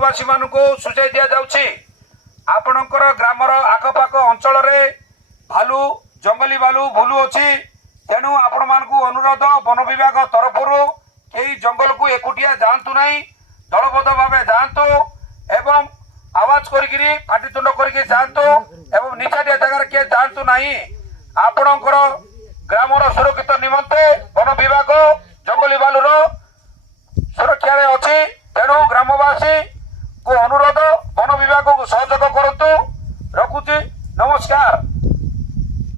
ଗ୍ରାମବାସୀ मानू सूचाई दि जाउछि आपणकर ग्रामर आखपाख अंचल भालू जंगली भालू भूलू अच्छी तेणु आपण मानू अनुरोध वन विभाग तरफ कई जंगल को एकुटिया जातु ना दलबद्ध भाव जातु एवं आवाज करी पाटितुंड करके जातु एवं निछाटिया जगार किए जातु ना आपणकर ग्रामर सुरक्षित निमंते वन विभाग जंगली भालूर सुरक्षा अच्छी तेणु ग्रामवासी को अनुरोध वन विभाग को सहयोग करतु रखुची नमस्कार।